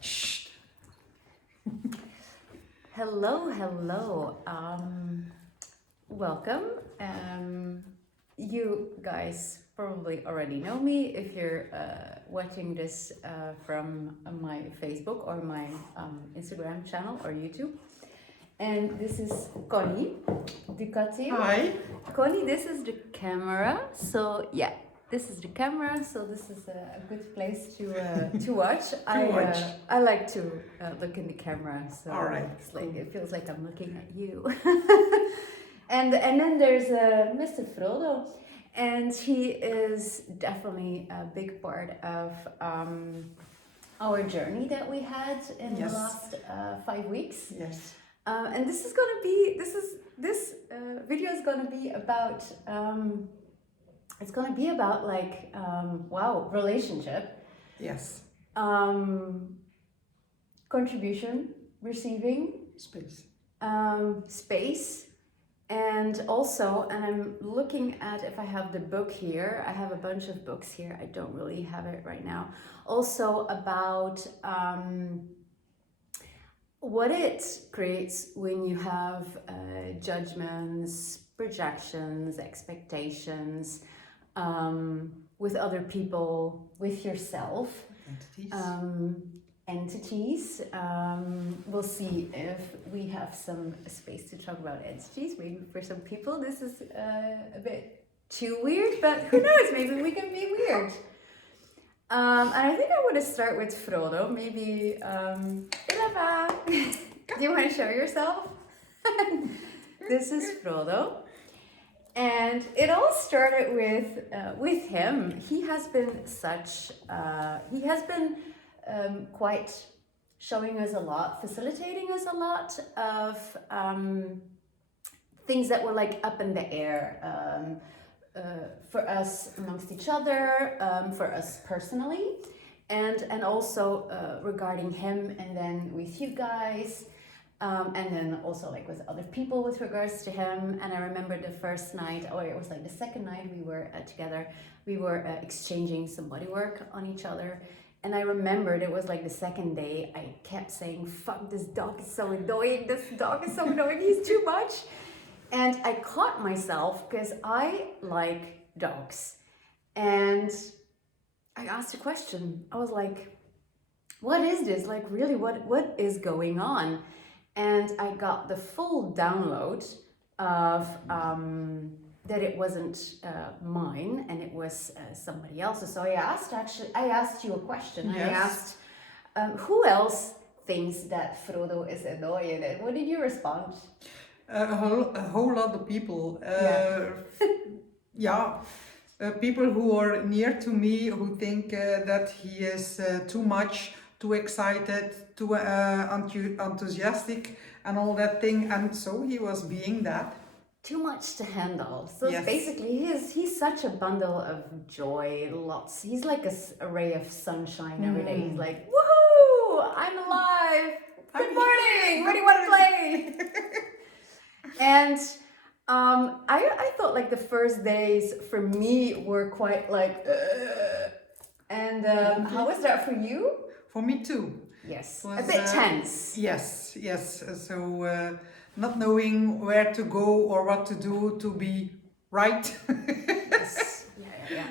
Shh. Hello. Welcome. You guys probably already know me if you're watching this from my Facebook or my Instagram channel or YouTube. And this is Connie Ducati. Hi. Connie, this is the camera. So yeah, this is the camera. So this is a good place to watch. I like to look in the camera. So All right. it's like it feels like I'm looking at you. and then there's Mr. Frodo, and he is definitely a big part of our journey that we had in the last 5 weeks. Yes. And this video is gonna be about relationship. Yes. Contribution, receiving, space, and also, and I'm looking at if I have the book here. I have a bunch of books here. I don't really have it right now. Also about what it creates when you have judgments, projections, expectations with other people, with yourself, entities. We'll see if we have some space to talk about entities. Maybe for some people this is a bit too weird, but who knows, maybe we can be weird. And I think I want to start with Frodo. Maybe, Ilava, do you want to show yourself? This is Frodo. And it all started with him. He has been quite showing us a lot, facilitating us a lot of things that were like up in the air. For us amongst each other, for us personally, and also regarding him, and then with you guys, and then also like with other people with regards to him. And I remember the first night, or it was like the second night we were together, we were exchanging some body work on each other. And I remembered it was like the second day, I kept saying, fuck, this dog is so annoying, he's too much. And I caught myself because I like dogs. And I asked a question. I was like, what is this? Like, really, what is going on? And I got the full download of that it wasn't mine and it was somebody else's. So I asked you a question. Yes. I asked, who else thinks that Frodo is annoying? And what did you respond? A whole lot of people. People who are near to me who think that he is too much, too excited, too enthusiastic, and all that thing. And so he was being that. Too much to handle. So basically, he's such a bundle of joy. Lots. He's like a ray of sunshine every day. He's like, woohoo! I'm alive. Good morning. Where do you want to play? And I thought like the first days for me were quite like, and how was that for you? For me too. Yes, a bit tense. Yes. So not knowing where to go or what to do to be right. Yes.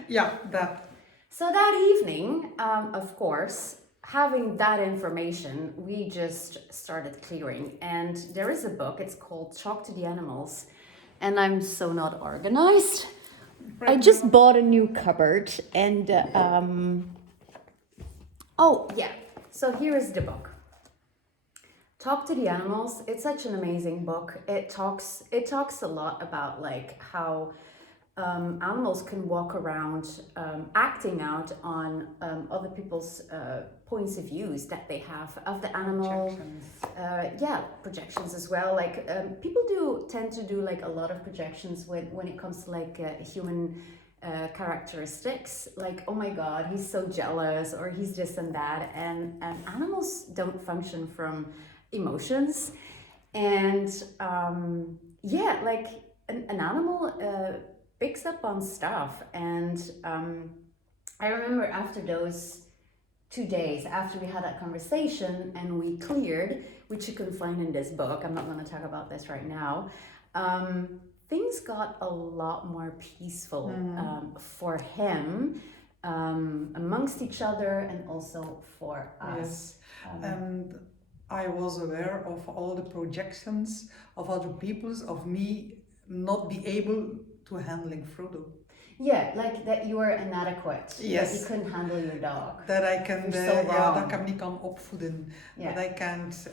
Yeah, that. So that evening, of course, having that information, we just started clearing. And there is a book, it's called Talk to the Animals. And I'm so not organized. I just bought a new cupboard and, so here is the book. Talk to the Animals. It's such an amazing book. It talks a lot about like how animals can walk around acting out on other people's points of views that they have of the animal. Projections as well. Like people tend to do like a lot of projections when it comes to like human characteristics. Like, oh my God, he's so jealous, or he's this and that. And animals don't function from emotions. And like an animal picks up on stuff, and I remember after those 2 days, after we had that conversation and we cleared, which you can find in this book, I'm not going to talk about this right now, things got a lot more peaceful for him, amongst each other, and also for us. Yes. And I was aware of all the projections of other people's, of me not be able to handling Frodo. Yeah, like that you were inadequate. Yes. That you couldn't handle your dog. Dat ik hem, You're so ja, wrong. dat ik hem niet kan opvoeden. Yeah. That I can't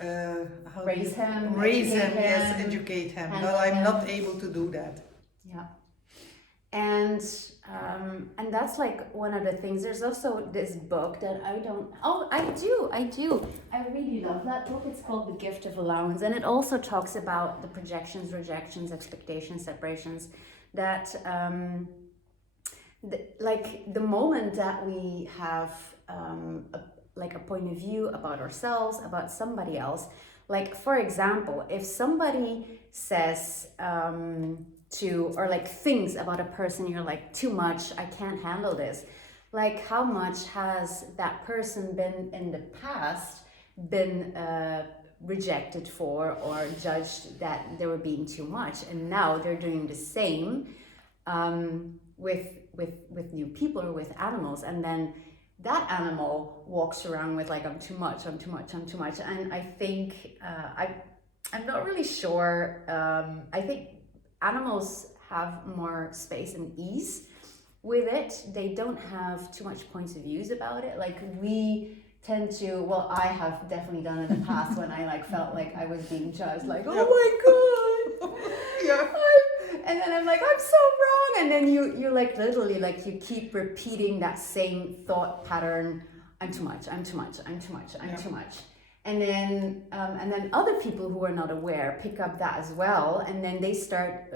Raise him, raise him, educate yes, him, educate him. handle That I'm him. not able to do that. Yeah. And that's like one of the things. There's also this book that I do. I really love that book. It's called The Gift of Allowance, and it also talks about the projections, rejections, expectations, separations. That like the moment that we have a point of view about ourselves, about somebody else. Like for example, if somebody says or like things about a person, you're like, too much, I can't handle this. Like how much has that person been in the past been rejected for or judged that they were being too much, and now they're doing the same with new people or with animals, and then that animal walks around with like, I'm too much, I'm too much, I'm too much. And I think I'm not really sure. I think animals have more space and ease with it. They don't have too much points of views about it. Like we tend to, well, I have definitely done it in the past when I like felt like I was being judged, like, oh my god, Yeah. and then I'm like, I'm so wrong, and then you like literally like you keep repeating that same thought pattern. I'm too much, I'm too much, I'm too much, I'm too much. And then other people who are not aware pick up that as well, and then they start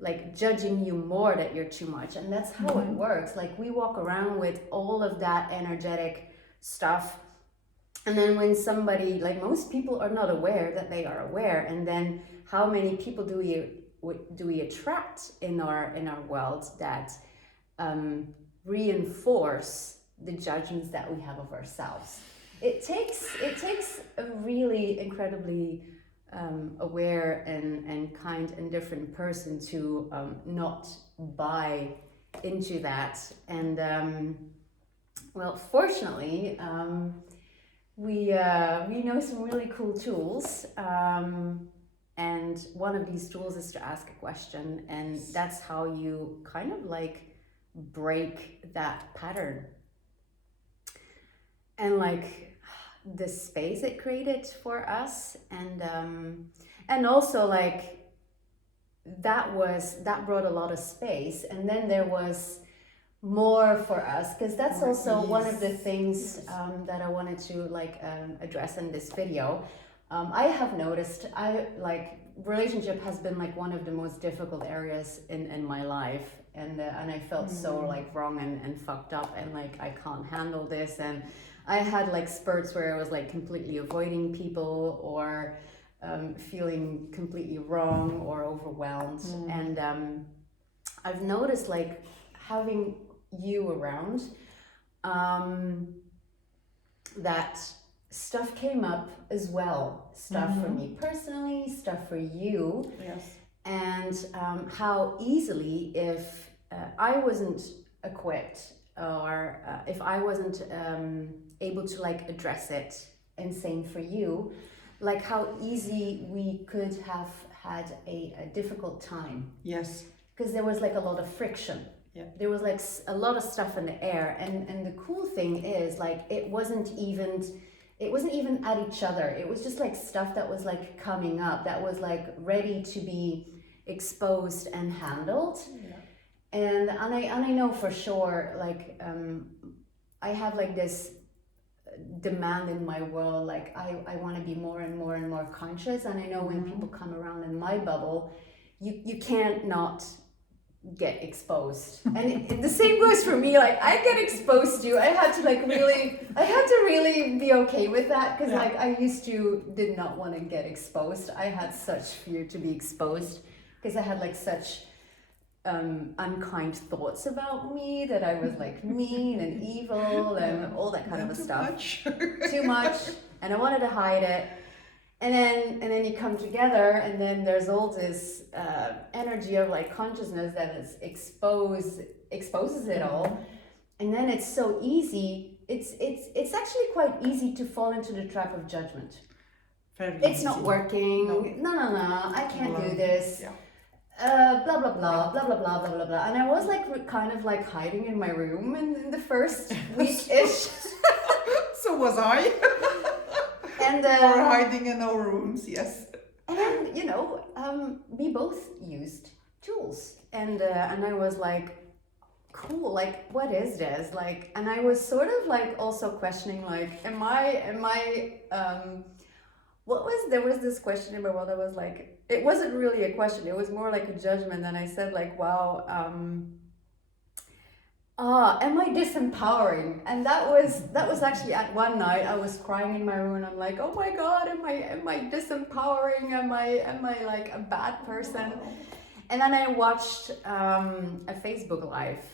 like judging you more that you're too much. And that's how it works. Like we walk around with all of that energetic stuff, and then when somebody, like most people are not aware that they are aware, and then how many people do we attract in our world that reinforce the judgments that we have of ourselves? It takes a really incredibly aware and kind and different person to not buy into that. And well, fortunately, we know some really cool tools. And one of these tools is to ask a question, and that's how you kind of like break that pattern. And like the space it created for us, and also like that brought a lot of space, and then there was more for us, because that's also one of the things that I wanted to like address in this video. I have noticed relationship has been like one of the most difficult areas in my life, and I felt so like wrong and fucked up, and like I can't handle this, and I had like spurts where I was like completely avoiding people or feeling completely wrong or overwhelmed. And I've noticed like having you around, that stuff came up as well. Stuff for me personally, stuff for you. Yes. And how easily, if I wasn't equipped, or if I wasn't able to like address it, and same for you, like how easy we could have had a difficult time. Yes. Because there was like a lot of friction. Yeah. There was like a lot of stuff in the air, and the cool thing is like it wasn't even at each other. It was just like stuff that was like coming up, that was like ready to be exposed and handled. Yeah. And I know for sure, like I have like this demand in my world, like I want to be more and more and more conscious, and I know when people come around in my bubble, you can't not get exposed. And the same goes for me. Like I get exposed to, I had to really be okay with that, because like I did not want to get exposed. I had such fear to be exposed, because I had like such unkind thoughts about me, that I was like mean and evil and all that kind of stuff. Too much, and I wanted to hide it. And then you come together, and then there's all this energy of like consciousness that is exposes it all, and then it's so easy. It's actually quite easy to fall into the trap of judgment. It's not working. No, I can't do this. Yeah. Blah blah blah blah blah blah blah blah blah. And I was like kind of like hiding in my room in the first week-ish. So was I. And we're hiding in our rooms, yes. And then we both used tools, and I was like, cool, like what is this, like, and I was sort of like also questioning, like, am I there was this question in my world. I was like, it wasn't really a question, it was more like a judgment, and I said like, wow, am I disempowering? And that was actually at one night I was crying in my room, and I'm like, oh my god, am I disempowering? Am I like a bad person? And then I watched a Facebook Live,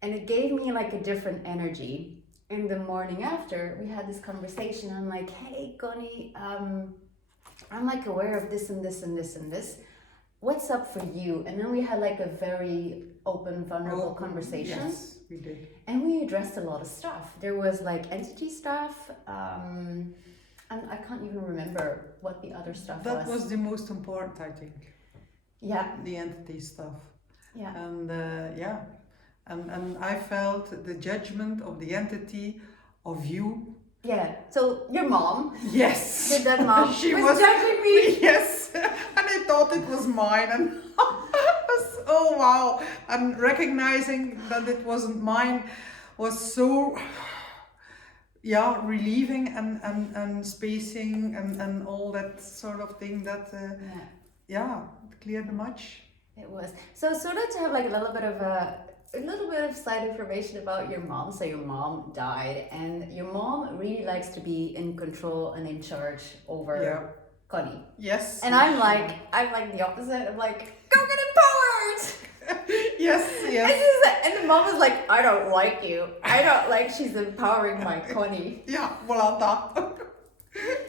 and it gave me like a different energy. In the morning after, we had this conversation. I'm like, hey Connie, I'm like aware of this and this and this and this. What's up for you? And then we had like a very open, vulnerable conversation. Yes, we did. And we addressed a lot of stuff. There was like entity stuff, and I can't even remember what the other stuff was. That was the most important, I think. Yeah. The entity stuff. Yeah. And and I felt the judgment of the entity of you. Yeah. So your mom. Yes. Did that mom? She was judging me. Yes. And I thought it was mine, and oh wow. And recognizing that it wasn't mine was so relieving and spacing and all that sort of thing that cleared much. It was. So sort of to have like a little bit of side information about your mom. So your mom died, and your mom really likes to be in control and in charge over Connie. Yes. And I'm like the opposite. I'm like, go get empowered. Yes. And the mom was like, I don't like you. I don't like she's empowering my Connie. Yeah, voilà.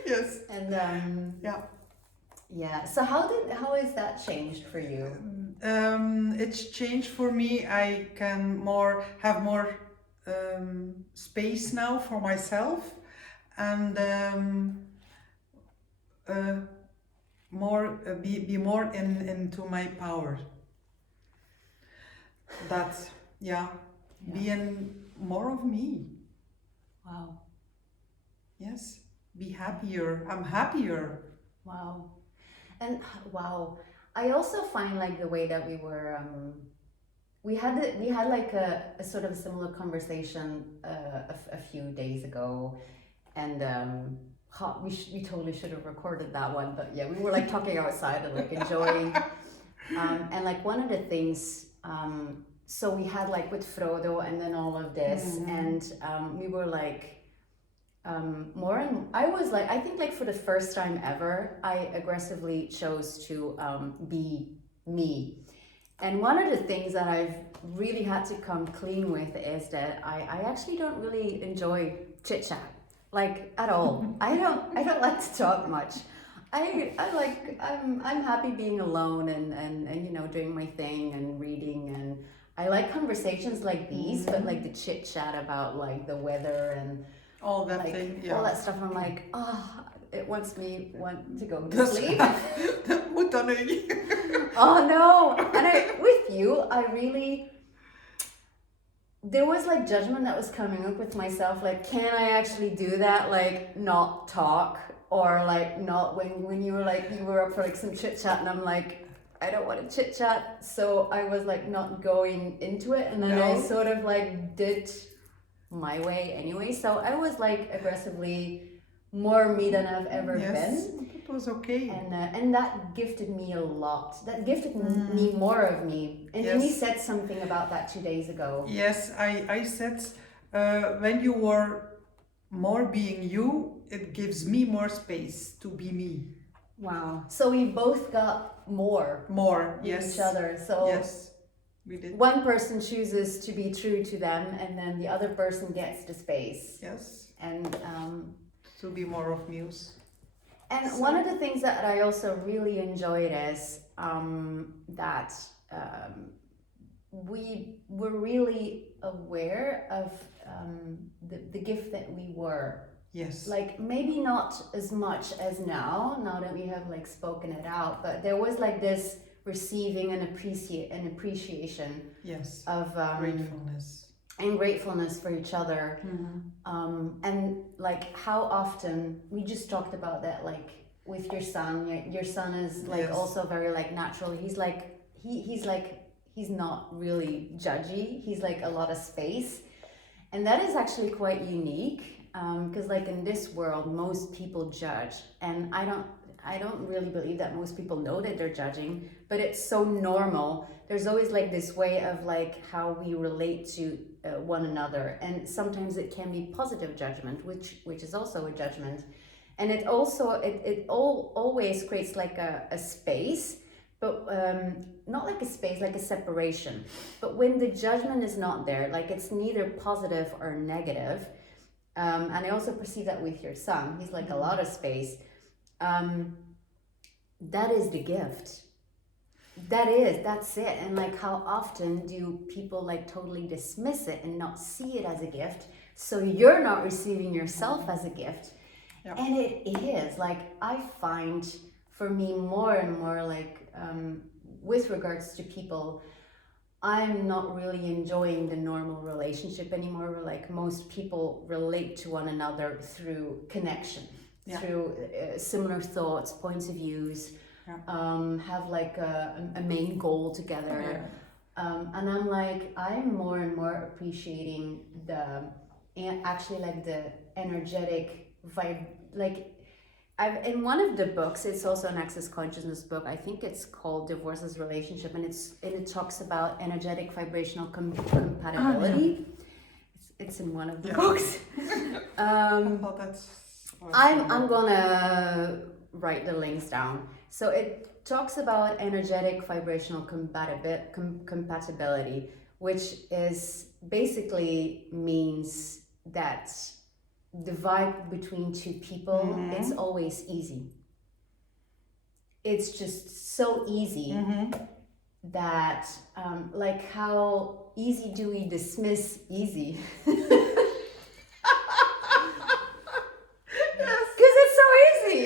Yes. And yeah. So how is that changed for you? It's changed for me. I can have more space now for myself, and be more into my power. That being more of me. Wow. Yes. Be happier. I'm happier. Wow. And wow, I also find like the way that we were, we had like a sort of similar conversation a few days ago, and we totally should have recorded that one, but yeah, we were like talking outside and like enjoying, and like one of the things, so we had like with Frodo and then all of this, and we were like. I was like, I think like for the first time ever, I aggressively chose to be me. And one of the things that I've really had to come clean with is that I actually don't really enjoy chit chat, like at all. I don't like to talk much. I'm happy being alone and doing my thing and reading, and I like conversations like these, but like the chit chat about like the weather and all that like, thing, all that stuff. I'm like, it wants me to go to sleep. Oh no! And with you, there was like judgment that was coming up with myself. Like, can I actually do that? Like, not talk, or like not when you were up for like some chit chat, and I'm like, I don't want to chit chat. So I was like not going into it, and then I sort of like did my way anyway. So I was like aggressively more me than I've ever been. It was okay. And that gifted me a lot. That gifted me more of me. And you said something about that 2 days ago. Yes, I said when you were more being you, it gives me more space to be me. Wow. So we both got more yes. each other. So yes. we did. One person chooses to be true to them, and then the other person gets the space. Yes. And To be more of muse. and one of the things that I also really enjoyed is that we were really aware of the gift that we were. Yes. Like maybe not as much as now that we have like spoken it out, but there was like this receiving and appreciation. Yes. Of gratefulness for each other. And like how often we just talked about that, like with your son. Your son is like Yes. also very like natural. He's like he's not really judgy. He's like a lot of space, and that is actually quite unique. Because like in this world, most people judge, and I don't really believe that most people know that they're judging, but it's so normal. There's always like this way of like how we relate to one another, and sometimes it can be positive judgment, which is also a judgment, and it also it always creates like a space, but not like a space, like a separation. But when the judgment is not there, like it's neither positive or negative. And I also perceive that with your son. He's like a lot of space. That is the gift. That's it. And like how often do people like totally dismiss it and not see it as a gift? So you're not receiving yourself as a gift. Yeah. And it is like, I find for me more and more like with regards to people, I'm not really enjoying the normal relationship anymore, where like most people relate to one another through connection, through similar thoughts, points of views, have like a main goal together. And I'm like, I'm more and more appreciating actually like the energetic vibe, like in one of the books, it's also an access consciousness book. I think it's called Divorceless Relationship, and it talks about energetic vibrational compatibility. It's in one of the books. I'm gonna write the links down. So it talks about energetic vibrational compatibility, which is basically means that the vibe between two people, it's always easy. It's just so easy that like how easy do we dismiss easy? Because it's so easy.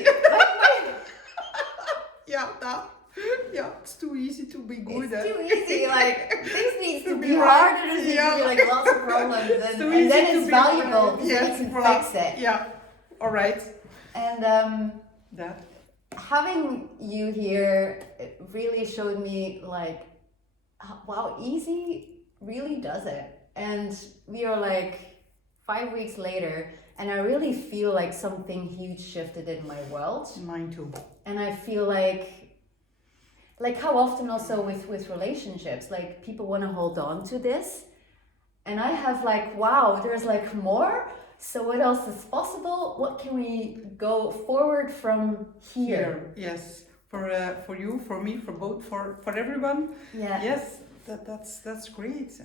It's too easy to be good. It's too easy. Like things need to be hard. There needs to be like lots of problems, and then it's valuable because you can fix it. Yeah. All right. And that having you here, it really showed me like wow, easy really does it. And we are like 5 weeks later, and I really feel like something huge shifted in my world. Mine too. And I feel like how often also with relationships, like people want to hold on to this, and I have like, wow, there's like more. So what else is possible? What can we go forward from here? Yes, for you, for me, for both, for everyone. Yeah. Yes, that's great.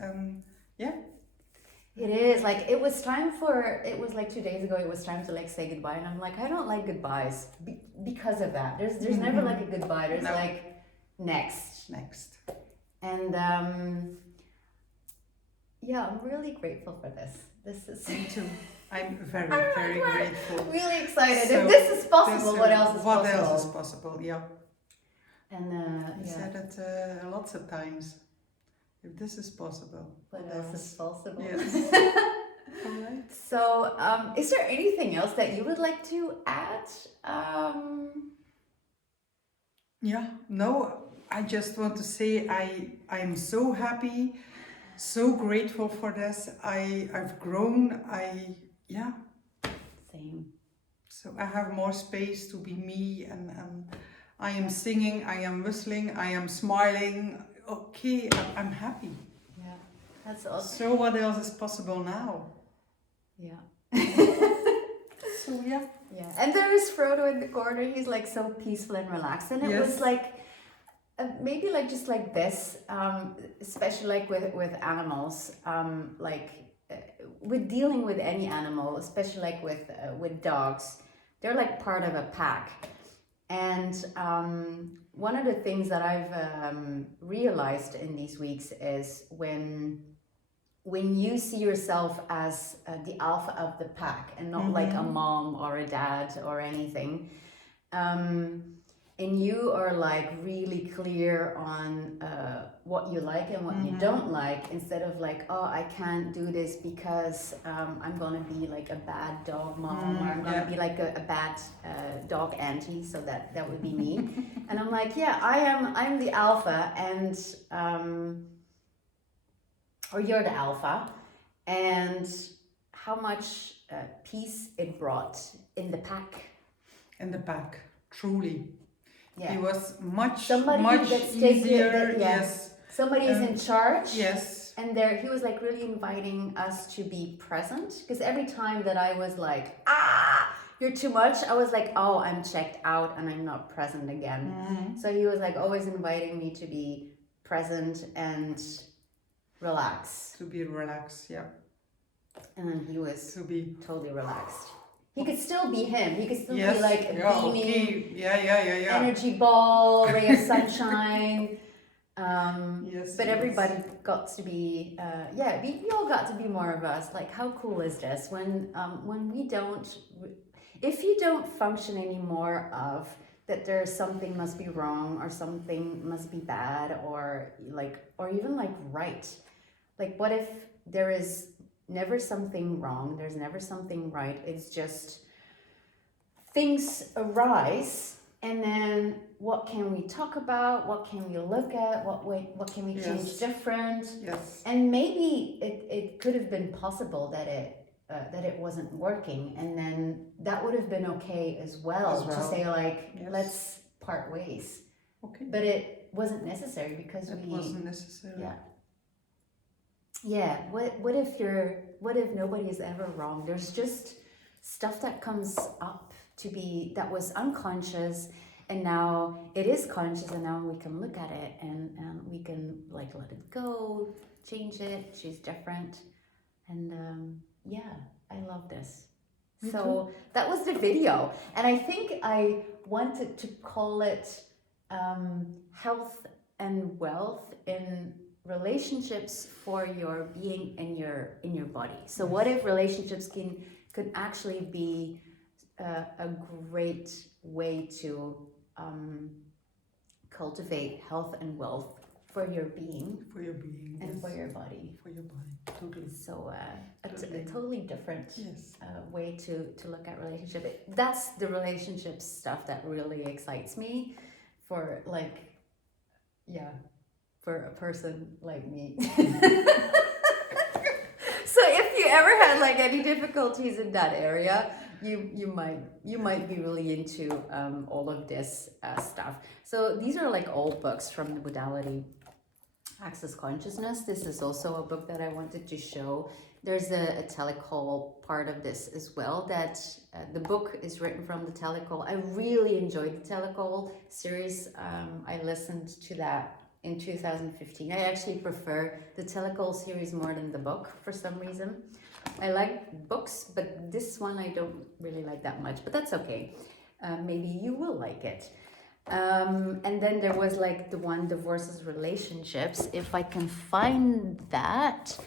Yeah. It is like it was like 2 days ago. It was time to like say goodbye, and I'm like, I don't like goodbyes because of that. There's never like a goodbye. There's like next. And yeah, I'm really grateful for this. This is me too. I'm very grateful. Really excited. So if this is possible, what else is possible? What else is possible? Yeah. And I said it lots of times. If this is possible, what else is possible? Yes. All right. So, is there anything else that you would like to add? No, I just want to say I'm so happy, so grateful for this. I've grown. Same. So I have more space to be me, and I am singing, I am whistling, I am smiling. Okay, I'm happy. Yeah, that's awesome. So what else is possible now? Yeah. So yeah. Yeah, and there is Frodo in the corner. He's like so peaceful and relaxed, and it was like maybe like just like this, especially like with animals, like with dealing with any animal, especially like with dogs, they're like part of a pack. And one of the things that I've realized in these weeks is when you see yourself as the alpha of the pack and not like a mom or a dad or anything, and you are like really clear on what you like and what you don't like, instead of like, oh, I can't do this because I'm gonna be like a bad dog mom, or I'm gonna be like a bad dog auntie, so that would be me. And I'm like, yeah, I'm the alpha, and or you're the alpha, and how much peace it brought in the pack. In the pack, truly. Yeah. It was much Somebody that's easier. yes. Somebody is in charge. Yes. And he was like really inviting us to be present, because every time that I was like, you're too much, I was like, oh, I'm checked out and I'm not present again. So he was like always inviting me to be present and relax. To be relaxed, yeah. And then he was To be totally relaxed. He could still be him. He could still yes. be like a beaming energy ball, ray of sunshine. Yes. But everybody got to be, we all got to be more of us. Like, how cool is this? When we don't, if you don't function anymore of that there's something must be wrong or something must be bad or even like right. Like, what if there is never something wrong, there's never something right, it's just things arise, and then what can we talk about, what can we look at, what can we change different? Yes. And maybe it could have been possible that it wasn't working, and then that would have been okay as well. To say like, let's part ways. Okay. But it wasn't necessary because it wasn't necessary. Yeah. What if nobody is ever wrong? There's just stuff that comes up that was unconscious, and now it is conscious, and now we can look at it and we can like let it go, change it, choose different. And I love this. Me so too. That was the video, and I think I wanted to call it health and wealth in relationships for your being in your body. So what if relationships could actually be a great way to cultivate health and wealth for your being, and for your body. Totally. So a totally different yes. Way to look at relationship. That's the relationship stuff that really excites me, for a person like me. So if you ever had like any difficulties in that area, you might be really into all of this stuff. So these are like old books from the modality Access Consciousness. This is also a book that I wanted to show. There's a telecall part of this as well, that the book is written from the telecall. I really enjoyed the telecall series. I listened to that in 2015. I actually prefer the telecall series more than the book for some reason. I like books, but this one I don't really like that much, but that's okay. Maybe you will like it. And then there was like the one, Divorceless Relationships. If I can find that,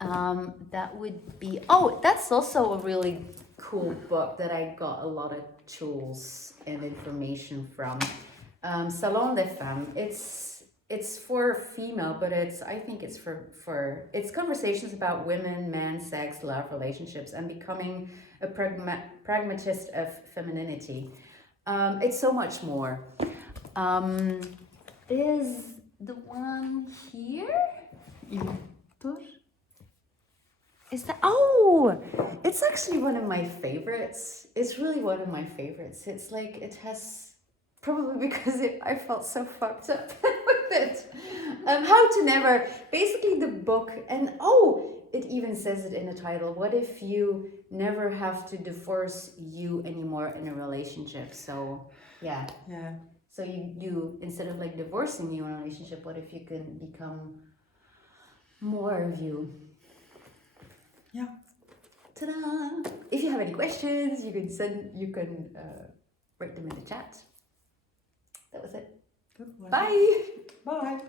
that would be, that's also a really cool book that I got a lot of tools and information from. Salon Des Femmes. It's for female, but I think it's for it's conversations about women, men, sex, love, relationships, and becoming a pragmatist of femininity. It's so much more. Is the one here? Is that? Oh, it's actually one of my favorites. It's really one of my favorites. It's like, it has, probably because I felt so fucked up with it. How to never, basically the book, and it even says it in the title. What if you never have to divorce you anymore in a relationship? So, yeah. So you instead of like divorcing your relationship, what if you can become more of you? Yeah. Ta-da! If you have any questions, you can write them in the chat. That was it. Good one. Bye! Bye.